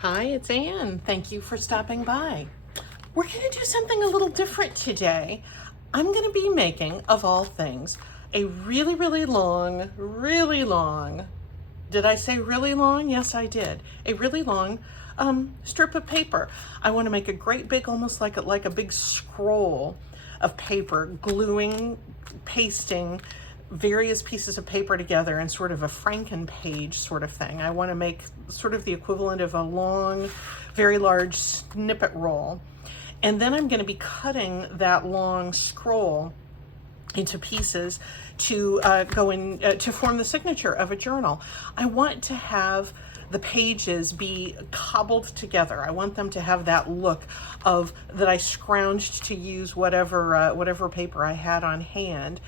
Hi, it's Anne. Thank you for stopping by. We're going to do something a little different today. I'm going to be making, of all things, a really long, did I say really long? Yes, I did. A really long strip of paper. I want to make a great big, almost like a big scroll of paper, gluing, pasting various pieces of paper together in sort of a FrankenPage sort of thing. I want to make sort of the equivalent of a long, very large snippet roll. And then I'm going to be cutting that long scroll into pieces to go in to form the signature of a journal. I want to have the pages be cobbled together. I want them to have that look of that I scrounged to use whatever paper I had on hand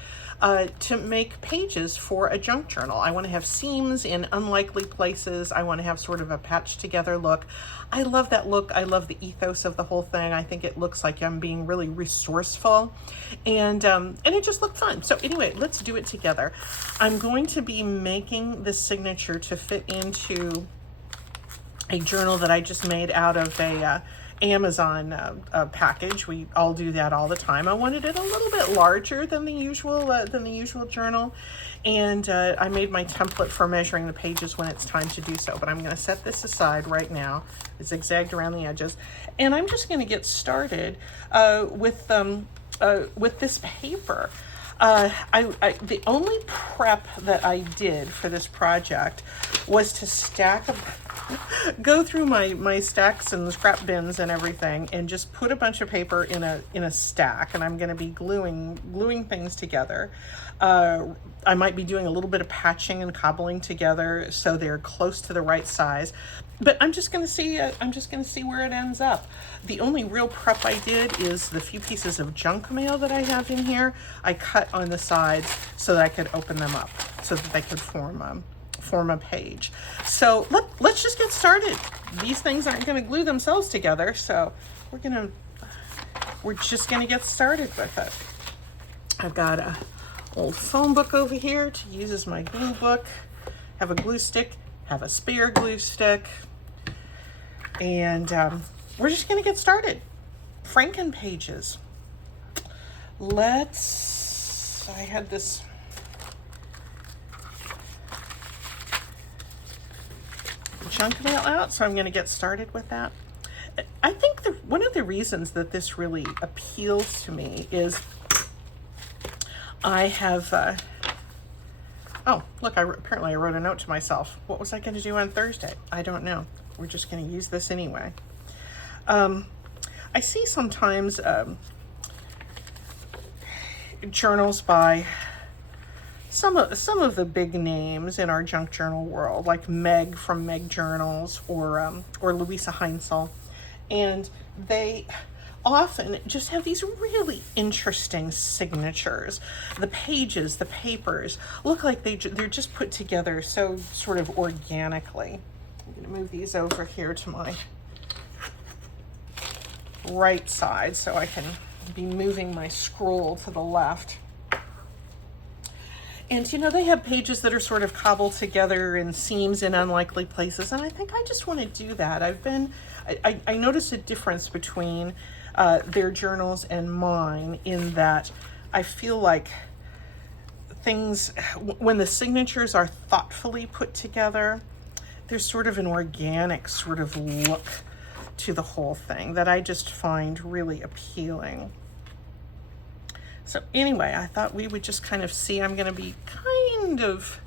to make pages for a junk journal. I want to have seams in unlikely places. I want to have sort of a patched together look. I love that look. I love the ethos of the whole thing. I think it looks like I'm being really resourceful, and it just looked fun. So anyway, let's do it together. I'm going to be making the signature to fit into a journal that I just made out of a Amazon package. We all do that all the time. I wanted it a little bit larger than the usual journal, and I made my template for measuring the pages when it's time to do so. But I'm going to set this aside right now. It's zigzagged around the edges, and I'm just going to get started with this paper. The only prep that I did for this project was to go through my stacks and scrap bins and everything, and just put a bunch of paper in a stack. And I'm going to be gluing things together. I might be doing a little bit of patching and cobbling together so they're close to the right size. But I'm just going to see. I'm just going to see where it ends up. The only real prep I did is the few pieces of junk mail that I have in here. I cut on the sides so that I could open them up, so that they could form a page. So let's just get started. These things aren't going to glue themselves together, so we're just going to get started with it. I've got a old phone book over here to use as my glue book. Have a glue stick. Have a spare glue stick. And we're just going to get started. FrankenPages. I had this junk mail out, so I'm going to get started with that. I think one of the reasons that this really appeals to me is I have oh, look, apparently I wrote a note to myself. What was I going to do on Thursday? I don't know. We're just going to use this anyway. I see sometimes journals by some of the big names in our junk journal world, like Meg from Meg Journals, or Louisa Heinzel, and they often just have these really interesting signatures. The pages, the papers look like they're just put together so sort of organically. I'm going to move these over here to my right side so I can be moving my scroll to the left. And they have pages that are sort of cobbled together and seams in unlikely places, and I think I just want to do that. I notice a difference between their journals and mine, in that I feel like things, when the signatures are thoughtfully put together, there's sort of an organic sort of look to the whole thing that I just find really appealing. So anyway, I thought we would just kind of see. I'm going to be kind of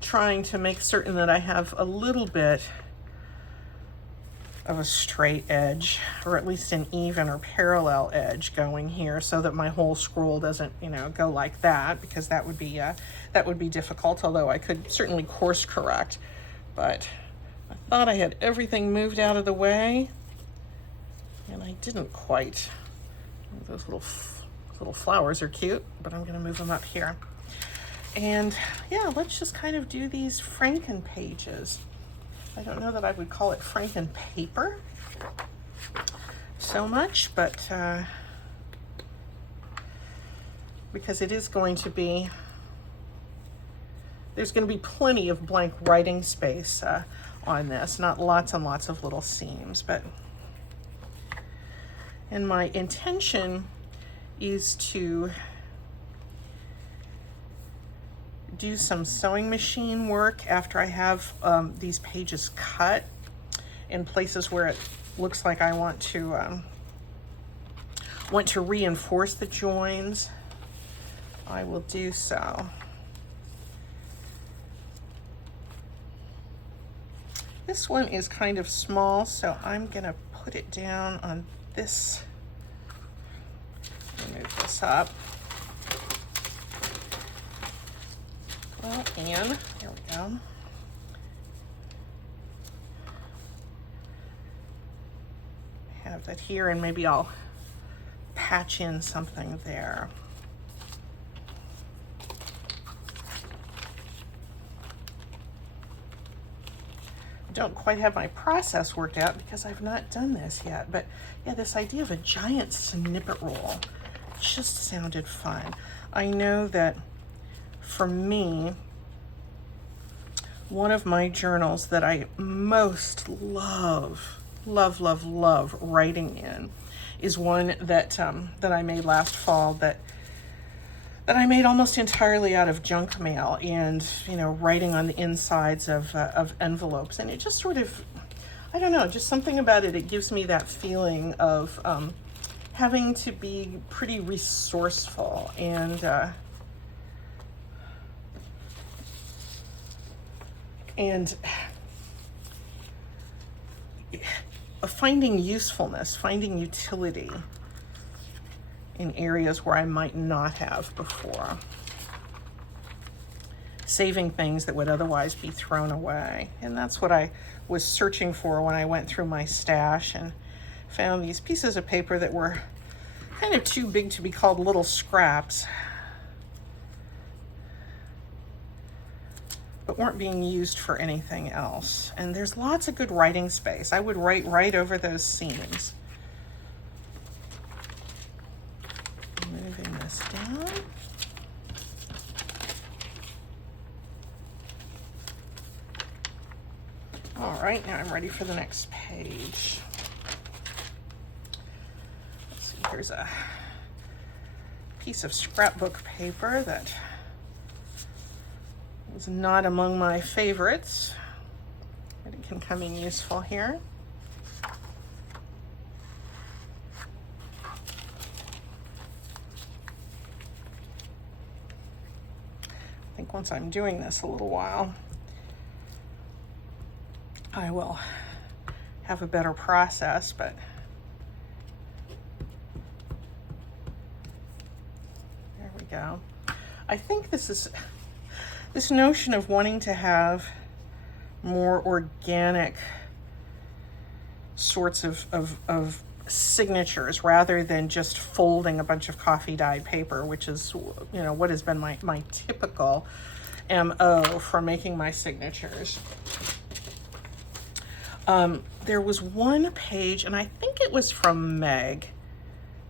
trying to make certain that I have a little bit of a straight edge, or at least an even or parallel edge going here, so that my whole scroll doesn't, go like that, because that would be difficult, although I could certainly course correct. But I thought I had everything moved out of the way, and I didn't quite. Those little flowers are cute, but I'm going to move them up here. And yeah, let's just kind of do these FrankenPages. I don't know that I would call it FrankenPaper so much, but because it is going to be, there's going to be plenty of blank writing space on this, not lots and lots of little seams, and my intention is to do some sewing machine work after I have these pages cut in places where it looks like I want to reinforce the joins. I will do so. This one is kind of small, so I'm gonna put it down on this. Move this up. Well, and there we go. Have that here, and maybe I'll patch in something there. Don't quite have my process worked out because I've not done this yet, but yeah, this idea of a giant snippet roll just sounded fun. I know that for me, one of my journals that I most love writing in is one that that I made last fall that I made almost entirely out of junk mail, and writing on the insides of envelopes, and it just sort of, I don't know, just something about it. It gives me that feeling of having to be pretty resourceful and finding usefulness, finding utility in areas where I might not have before. Saving things that would otherwise be thrown away. And that's what I was searching for when I went through my stash and found these pieces of paper that were kind of too big to be called little scraps, but weren't being used for anything else. And there's lots of good writing space. I would write right over those seams. Moving this down. All right, now I'm ready for the next page. Let's see, here's a piece of scrapbook paper that is not among my favorites, but it can come in useful here. I think once I'm doing this a little while, I will have a better process, but there we go. I think this notion of wanting to have more organic sorts of signatures rather than just folding a bunch of coffee dyed paper, which is what has been my typical MO for making my signatures. There was one page, and I think it was from Meg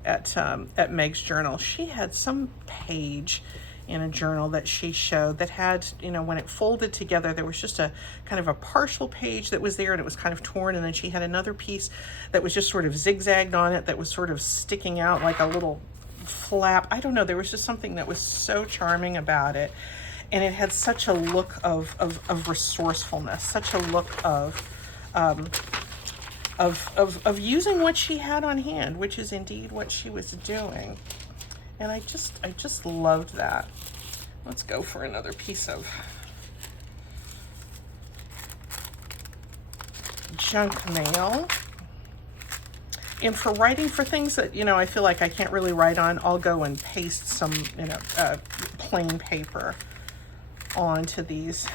at Meg's journal. She had some page in a journal that she showed that had, when it folded together, there was just a kind of a partial page that was there, and it was kind of torn, and then she had another piece that was just sort of zigzagged on it that was sort of sticking out like a little flap. I don't know, there was just something that was so charming about it, and it had such a look of resourcefulness, such a look of using what she had on hand, which is indeed what she was doing. And I just loved that. Let's go for another piece of junk mail. And for writing for things that, I feel like I can't really write on, I'll go and paste some, plain paper onto these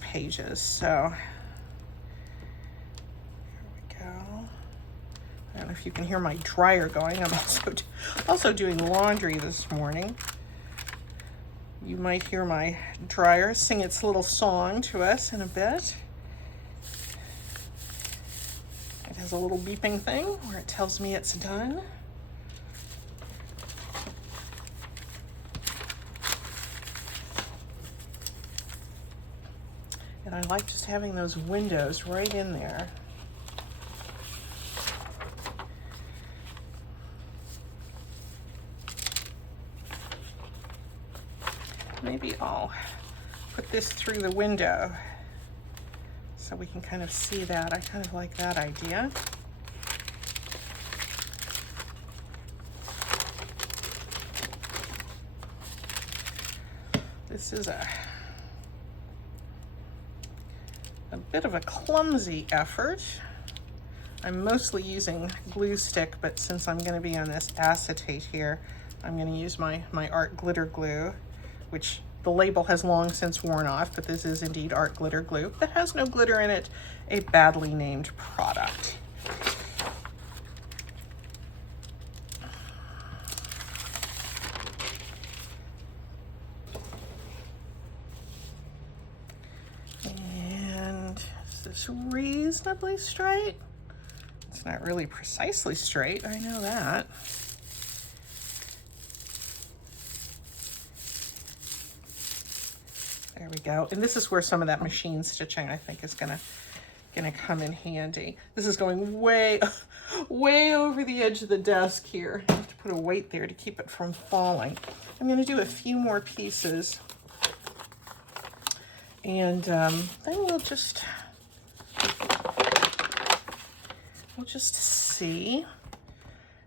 pages. So I don't know if you can hear my dryer going. I'm also doing laundry this morning. You might hear my dryer sing its little song to us in a bit. It has a little beeping thing where it tells me it's done. And I like just having those windows right in there. Maybe I'll put this through the window so we can kind of see that. I kind of like that idea. This is a bit of a clumsy effort. I'm mostly using glue stick, but since I'm going to be on this acetate here, I'm going to use my art glitter glue, which the label has long since worn off, but this is indeed art glitter glue that has no glitter in it, a badly named product. And is this reasonably straight? It's not really precisely straight, I know that. There we go. And this is where some of that machine stitching, I think, is gonna come in handy. This is going way, way over the edge of the desk here. I have to put a weight there to keep it from falling. I'm gonna do a few more pieces, and then we'll just see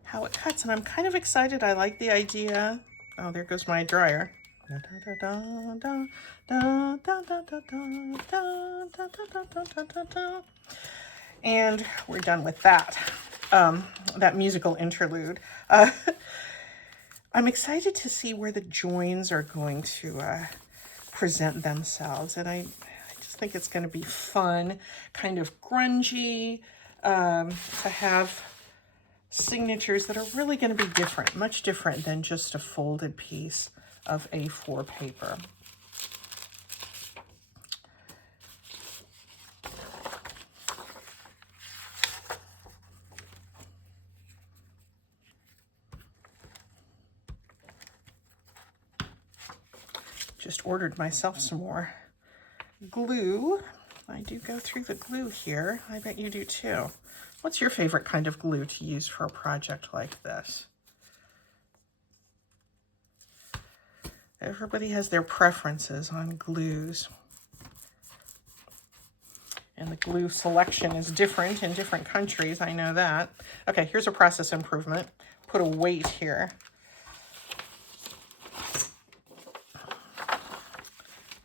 how it cuts. And I'm kind of excited. I like the idea. Oh, there goes my dryer. And we're done with that, that musical interlude. I'm excited to see where the joins are going to present themselves. And I just think it's going to be fun, kind of grungy, to have signatures that are really going to be different, much different than just a folded piece of A4 paper. Just ordered myself some more glue. I do go through the glue here. I bet you do too. What's your favorite kind of glue to use for a project like this? Everybody has their preferences on glues. And the glue selection is different in different countries, I know that. Okay, here's a process improvement. Put a weight here.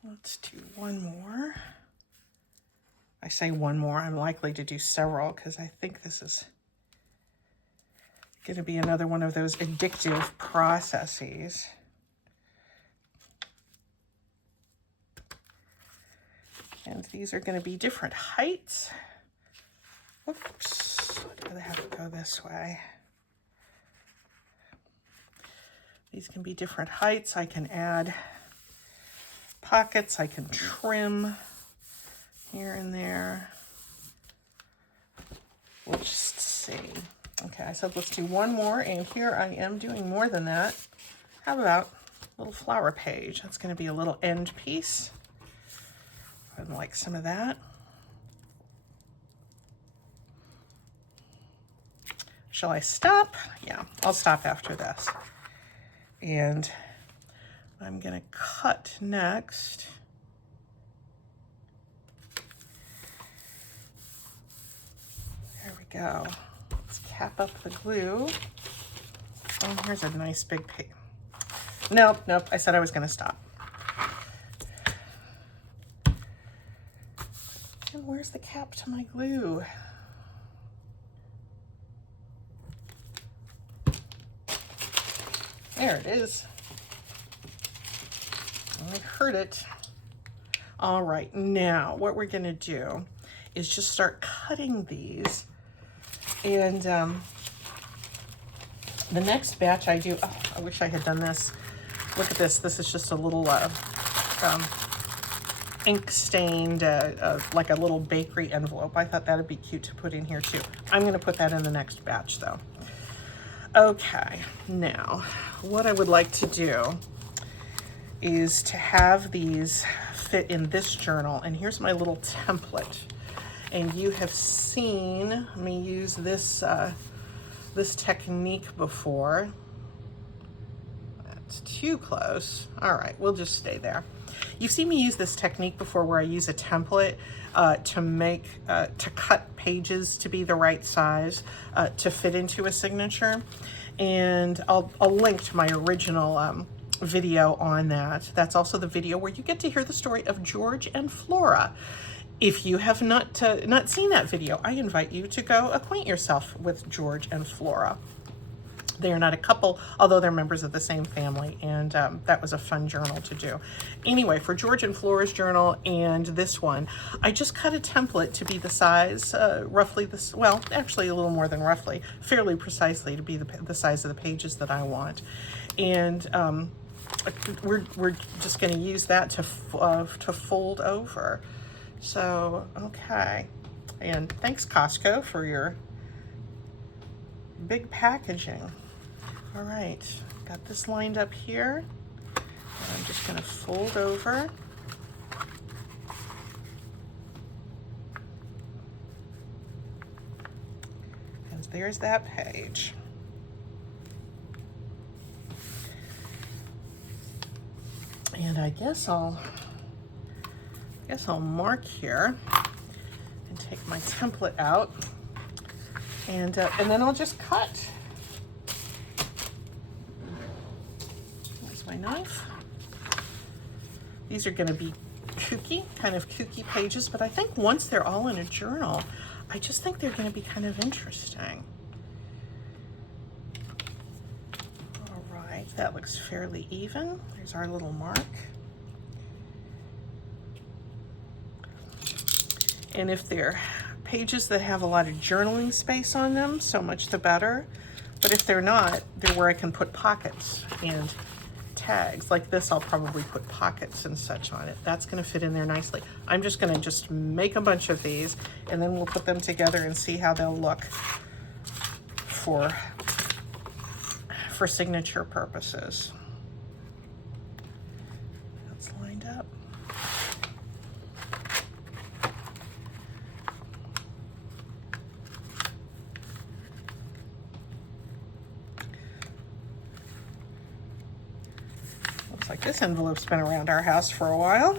Let's do one more. I say one more, I'm likely to do several because I think this is going to be another one of those addictive processes. And these are going to be different heights. Oops, I'd rather have it go this way. These can be different heights. I can add pockets. I can trim here and there. We'll just see. Okay, I said let's do one more, and here I am doing more than that. How about a little flower page? That's going to be a little end piece. I'd like some of that. Shall I stop? Yeah, I'll stop after this. And I'm going to cut next. There we go. Let's cap up the glue. Oh, here's a nice big piece. Nope, I said I was going to stop. And where's the cap to my glue? There it is. I heard it. All right, now what we're gonna do is just start cutting these. And the next batch I do, oh, I wish I had done this. Look at this, this is just a little ink stained, like a little bakery envelope. I thought that'd be cute to put in here too. I'm gonna put that in the next batch though. Okay, now what I would like to do is to have these fit in this journal. And here's my little template. And you have seen me use this, this technique before. That's too close. All right, we'll just stay there. You've seen me use this technique before where I use a template to cut pages to be the right size to fit into a signature. And I'll link to my original video on that. That's also the video where you get to hear the story of George and Flora. If you have not seen that video, I invite you to go acquaint yourself with George and Flora. They are not a couple, although they're members of the same family, and that was a fun journal to do. Anyway, for George and Flora's journal and this one, I just cut a template to be the size, roughly this, well, actually a little more than roughly, fairly precisely to be the size of the pages that I want. And we're just going to use that to fold over. So, okay. And thanks, Costco, for your big packaging. All right, got this lined up here. And I'm just going to fold over. And there's that page. And I guess I'll mark here and take my template out, and then I'll just cut. There's my knife. These are going to be kind of kooky pages, but I think once they're all in a journal, I just think they're going to be kind of interesting. All right, that looks fairly even. There's our little mark. And if they're pages that have a lot of journaling space on them, so much the better. But if they're not, they're where I can put pockets and tags. Like this, I'll probably put pockets and such on it. That's going to fit in there nicely. I'm just going to make a bunch of these, and then we'll put them together and see how they'll look for signature purposes. That's lined up. Like this envelope's been around our house for a while.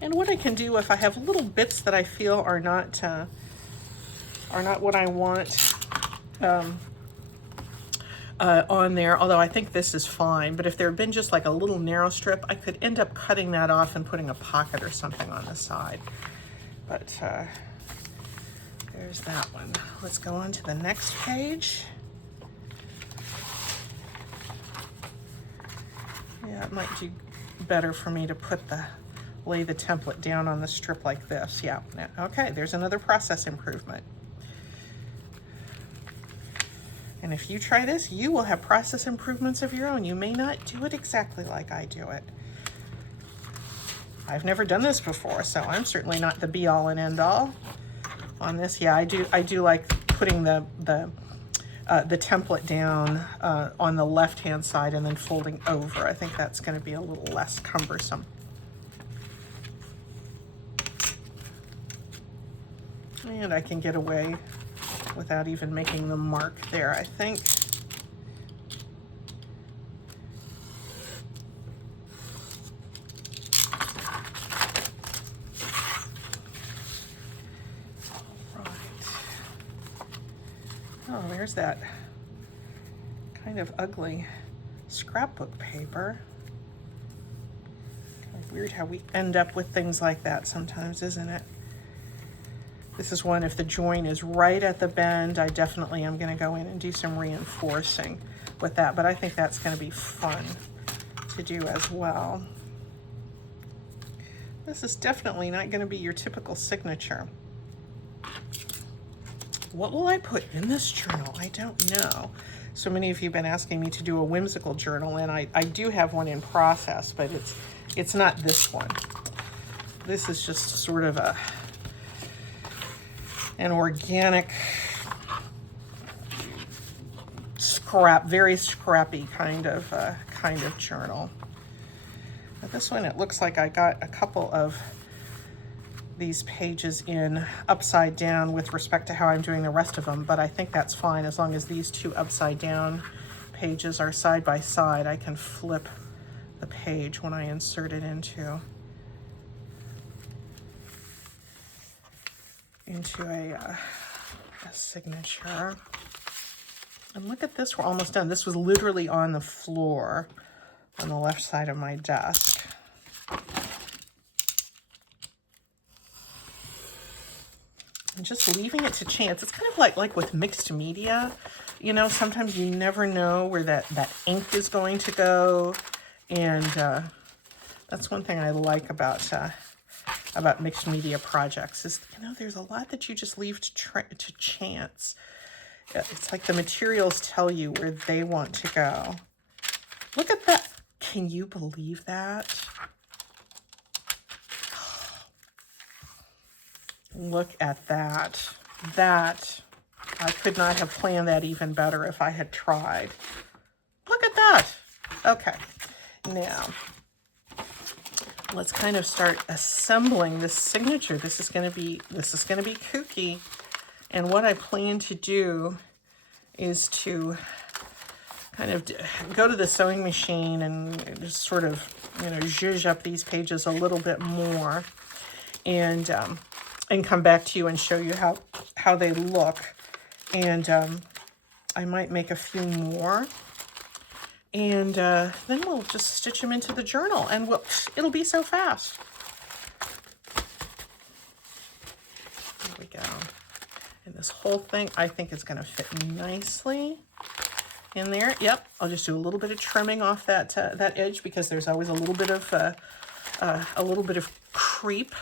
And what I can do if I have little bits that I feel are not what I want on there, although I think this is fine, but if there had been just like a little narrow strip, I could end up cutting that off and putting a pocket or something on the side. But there's that one. Let's go on to the next page. Yeah, it might do better for me to lay the template down on the strip like this. Yeah, okay, there's another process improvement. And if you try this, you will have process improvements of your own. You may not do it exactly like I do it. I've never done this before, so I'm certainly not the be-all and end-all on this. Yeah, I do like putting the template down on the left-hand side and then folding over. I think that's going to be a little less cumbersome. And I can get away without even making the mark there, I think. All right. Oh, there's that kind of ugly scrapbook paper. Kind of weird how we end up with things like that sometimes, isn't it? This is one, if the join is right at the bend, I definitely am going to go in and do some reinforcing with that, but I think that's going to be fun to do as well. This is definitely not going to be your typical signature. What will I put in this journal? I don't know. So many of you have been asking me to do a whimsical journal, and I do have one in process, but it's not this one. This is just sort of a an organic very scrappy kind of journal. But this one, it looks like I got a couple of these pages in upside down with respect to how I'm doing the rest of them, but I think that's fine as long as these two upside down pages are side by side. I can flip the page when I insert it into a signature. And look at this, we're almost done. This was literally on the floor on the left side of my desk. And just leaving it to chance. It's kind of like with mixed media, you know, sometimes you never know where that ink is going to go. And that's one thing I like about mixed media projects is, you know, there's a lot that you just leave to chance. It's like the materials tell you where they want to go. Look at that. Can you believe that? Look at that. That, I could not have planned that even better if I had tried. Look at that. Okay, now let's kind of start assembling this signature. This is going to be kooky. And what I plan to do is to kind of go to the sewing machine and just sort of, you know, zhuzh up these pages a little bit more, and come back to you and show you how they look. And I might make a few more, and then we'll just stitch them into the journal, and it'll be so fast. There we go. And this whole thing, I think, is going to fit nicely in there. Yep, I'll just do a little bit of trimming off that edge, because there's always a little bit of creep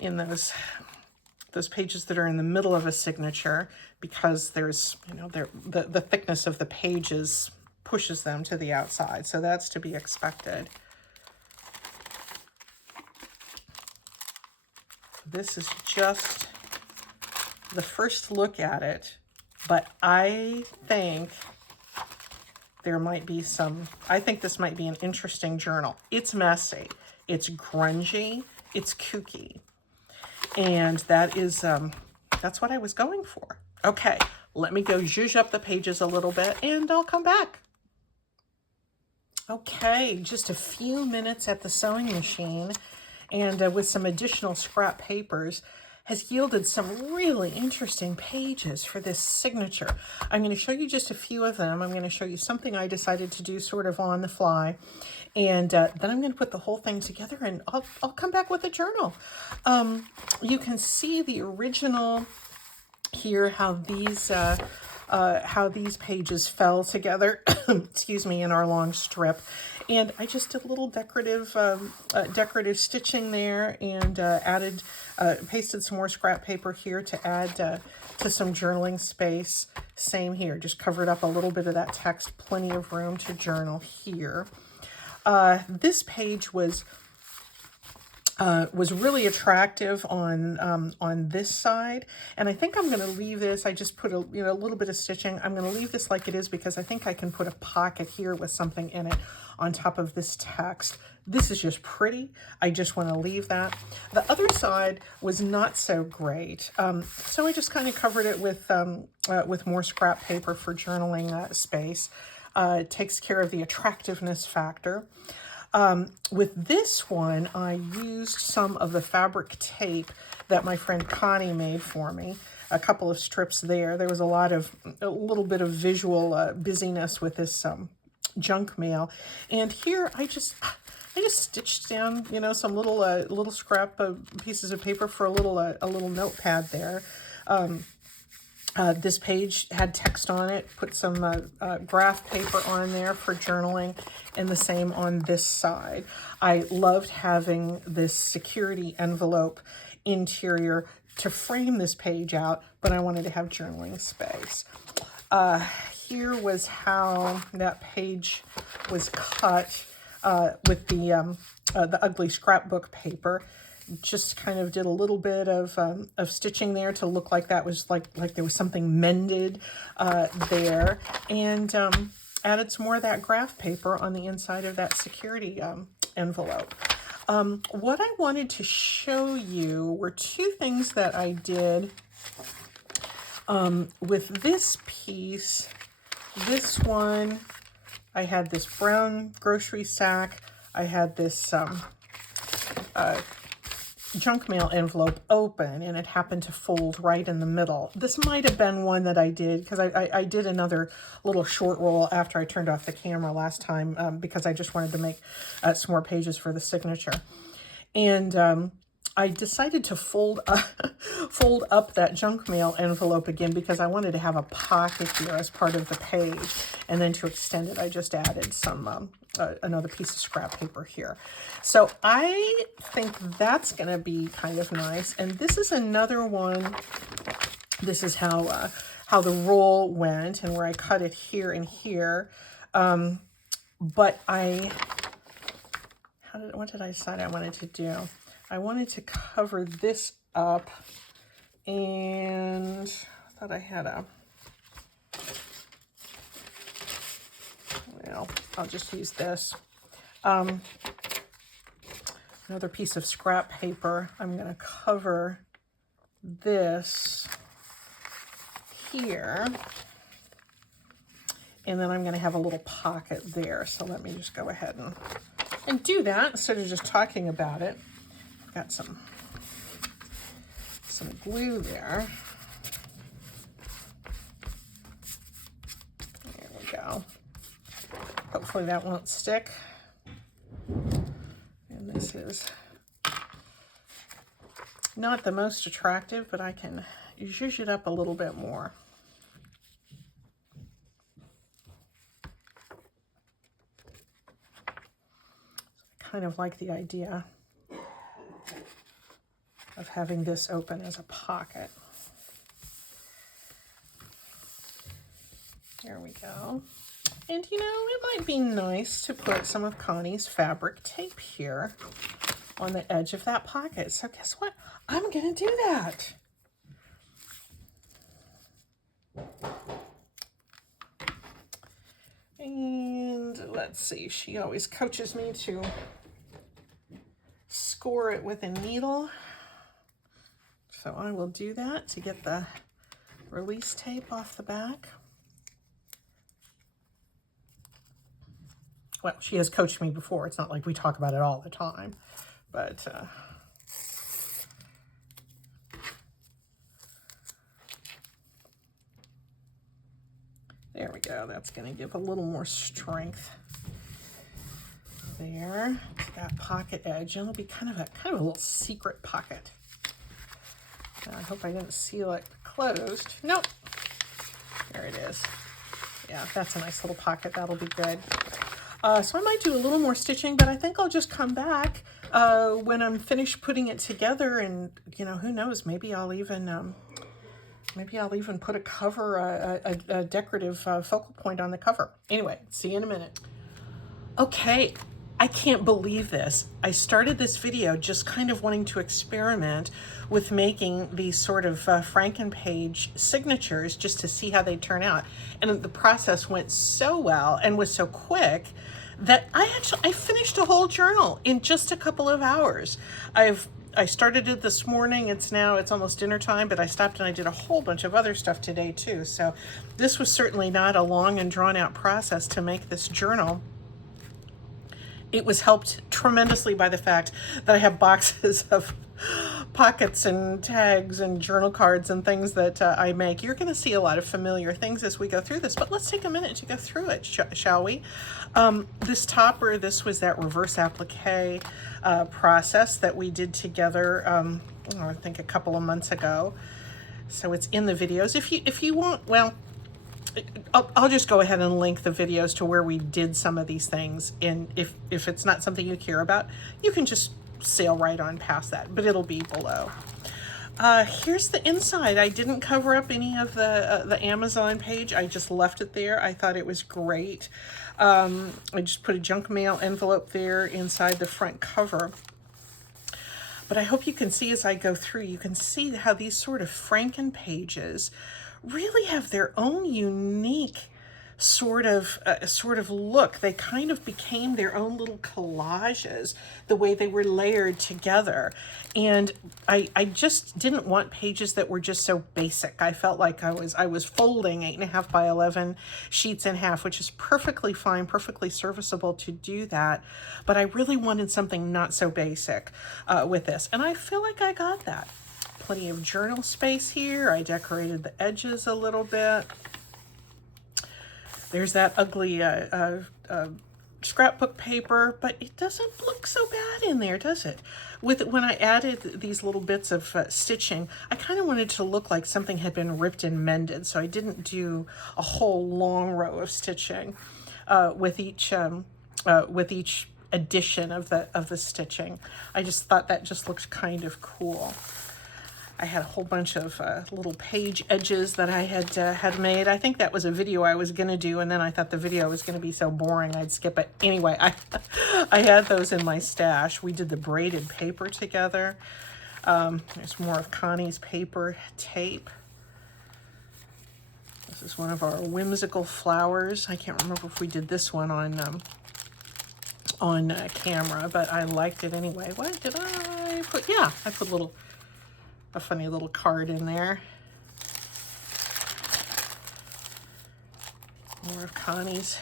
in those pages that are in the middle of a signature, because there's, you know, the thickness of the pages pushes them to the outside, so that's to be expected. This is just the first look at it, but I think there might be I think this might be an interesting journal. It's messy, it's grungy, it's kooky, and that is, that's what I was going for. Okay, let me go zhuzh up the pages a little bit, and I'll come back. Okay, just a few minutes at the sewing machine, and with some additional scrap papers, has yielded some really interesting pages for this signature. I'm going to show you just a few of them. I'm going to show you something I decided to do sort of on the fly, and then I'm going to put the whole thing together, and I'll come back with a journal. You can see the original here, how these pages fell together, excuse me, in our long strip. And I just did a little decorative stitching there, and pasted some more scrap paper here to add to some journaling space. Same here, just covered up a little bit of that text, plenty of room to journal here. This page was really attractive on this side, and I think I'm going to leave this. I just put a little bit of stitching. I'm going to leave this like it is, because I think I can put a pocket here with something in it on top of this text. This is just pretty. I just want to leave that. The other side was not so great, so I just kind of covered it with more scrap paper for journaling space. It takes care of the attractiveness factor. With this one, I used some of the fabric tape that my friend Connie made for me. A couple of strips there. There was a little bit of visual busyness with this junk mail, and here I just stitched down, you know, some little scrap pieces of paper for a little notepad there. This page had text on it, put some graph paper on there for journaling, and the same on this side. I loved having this security envelope interior to frame this page out, but I wanted to have journaling space. Here was how that page was cut with the ugly scrapbook paper. just kind of did a little bit of stitching there to look like that was like there was something mended there, and added some more of that graph paper on the inside of that security envelope. What I wanted to show you were two things that I did with this piece. This one, I had this brown grocery sack. I had this junk mail envelope open, and it happened to fold right in the middle. This might have been one that I did because I did another little short roll after I turned off the camera last time because I just wanted to make some more pages for the signature. And I decided to fold up that junk mail envelope again because I wanted to have a pocket here as part of the page. And then to extend it, I just added some another piece of scrap paper here. So I think that's going to be kind of nice. And this is another one. This is how the roll went and where I cut it here and here. But what did I decide I wanted to do? I wanted to cover this up, and I thought I had well, I'll just use this. Another piece of scrap paper. I'm going to cover this here, and then I'm going to have a little pocket there. So let me just go ahead and do that instead of just talking about it. I've got some glue there. There we go. Hopefully that won't stick. And this is not the most attractive, but I can zhuzh it up a little bit more. Kind of like the idea of having this open as a pocket. There we go. And you know, it might be nice to put some of Connie's fabric tape here on the edge of that pocket. So guess what? I'm gonna do that. And let's see, she always coaches me to score it with a needle. So I will do that to get the release tape off the back. Well, she has coached me before. It's not like we talk about it all the time, but there we go. That's going to give a little more strength there to that pocket edge. And it'll be kind of a little secret pocket. I hope I didn't seal it closed. Nope. There it is. Yeah, that's a nice little pocket. That'll be good. So I might do a little more stitching, but I think I'll just come back when I'm finished putting it together, and you know, who knows? Maybe I'll even put a cover, a decorative focal point on the cover. Anyway, see you in a minute. Okay. I can't believe this. I started this video just kind of wanting to experiment with making these sort of FrankenPage signatures just to see how they turn out. And the process went so well and was so quick that I finished a whole journal in just a couple of hours. I started it this morning. It's almost dinner time, but I stopped and I did a whole bunch of other stuff today too. So this was certainly not a long and drawn out process to make this journal. It was helped tremendously by the fact that I have boxes of pockets and tags and journal cards and things that I make. You're going to see a lot of familiar things as we go through this, but let's take a minute to go through it, shall we? This topper, this was that reverse applique process that we did together, I think a couple of months ago. So it's in the videos. If you want, well, I'll just go ahead and link the videos to where we did some of these things. And if it's not something you care about, you can just sail right on past that, but it'll be below. Here's the inside. I didn't cover up any of the Amazon page. I just left it there. I thought it was great. I just put a junk mail envelope there inside the front cover. But I hope you can see as I go through, you can see how these sort of FrankenPages really have their own unique sort of look. They kind of became their own little collages, the way they were layered together. And I just didn't want pages that were just so basic. I felt like I was folding 8.5 by 11 sheets in half, which is perfectly fine, perfectly serviceable to do that. But I really wanted something not so basic with this. And I feel like I got that. Plenty of journal space here. I decorated the edges a little bit. There's that ugly scrapbook paper, but it doesn't look so bad in there, does it? When I added these little bits of stitching, I kind of wanted to look like something had been ripped and mended, so I didn't do a whole long row of stitching with each addition of the stitching. I just thought that just looked kind of cool. I had a whole bunch of little page edges that I had made. I think that was a video I was gonna do, and then I thought the video was gonna be so boring I'd skip it. Anyway, I had those in my stash. We did the braided paper together. There's more of Connie's paper tape. This is one of our whimsical flowers. I can't remember if we did this one on camera, but I liked it anyway. What did I put? Yeah, I put a funny little card in there. More of Connie's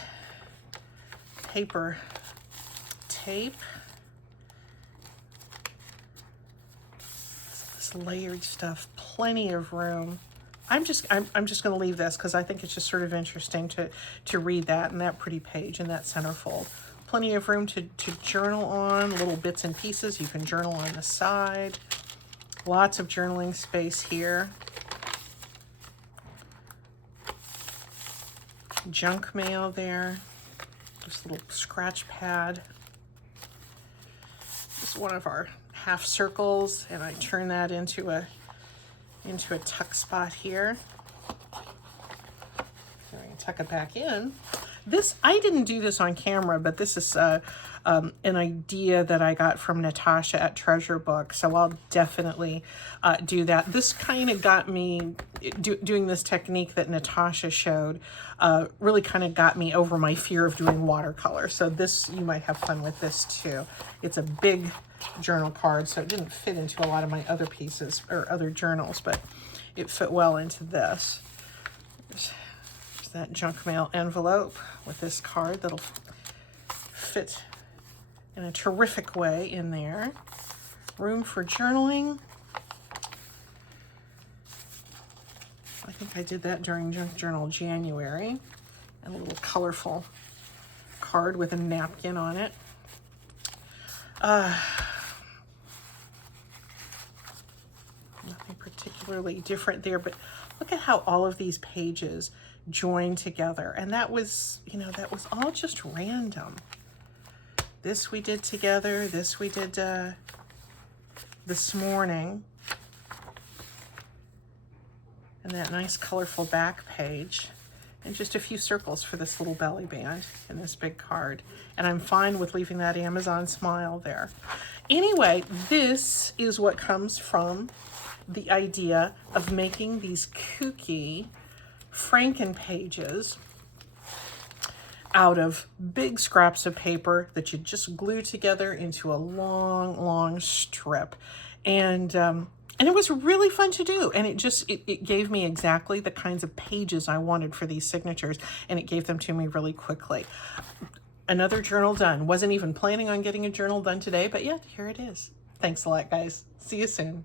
paper tape. This layered stuff, plenty of room. I'm just going to leave this because I think it's just sort of interesting to read that and that pretty page and that centerfold. Plenty of room to journal on, little bits and pieces. You can journal on the side. Lots of journaling space here. Junk mail there. This little scratch pad. This is one of our half circles, and I turn that into a tuck spot here. There, I can tuck it back in. This, I didn't do this on camera, but this is an idea that I got from Natasha at Treasure Book, so I'll definitely do that. This kind of got me, doing this technique that Natasha showed, really kind of got me over my fear of doing watercolor. So this, you might have fun with this too. It's a big journal card, so it didn't fit into a lot of my other pieces or other journals, but it fit well into this. There's that junk mail envelope with this card that'll fit in a terrific way in there. Room for journaling. I think I did that during Junk Journal January. And a little colorful card with a napkin on it. Nothing particularly different there, but look at how all of these pages join together. And that was, you know, that was all just random. This we did together. This we did this morning. And that nice colorful back page. And just a few circles for this little belly band and this big card. And I'm fine with leaving that Amazon smile there. Anyway, this is what comes from the idea of making these kooky FrankenPages out of big scraps of paper that you just glue together into a long, long strip. And it was really fun to do. And it gave me exactly the kinds of pages I wanted for these signatures. And it gave them to me really quickly. Another journal done. Wasn't even planning on getting a journal done today, but yet here it is. Thanks a lot, guys. See you soon.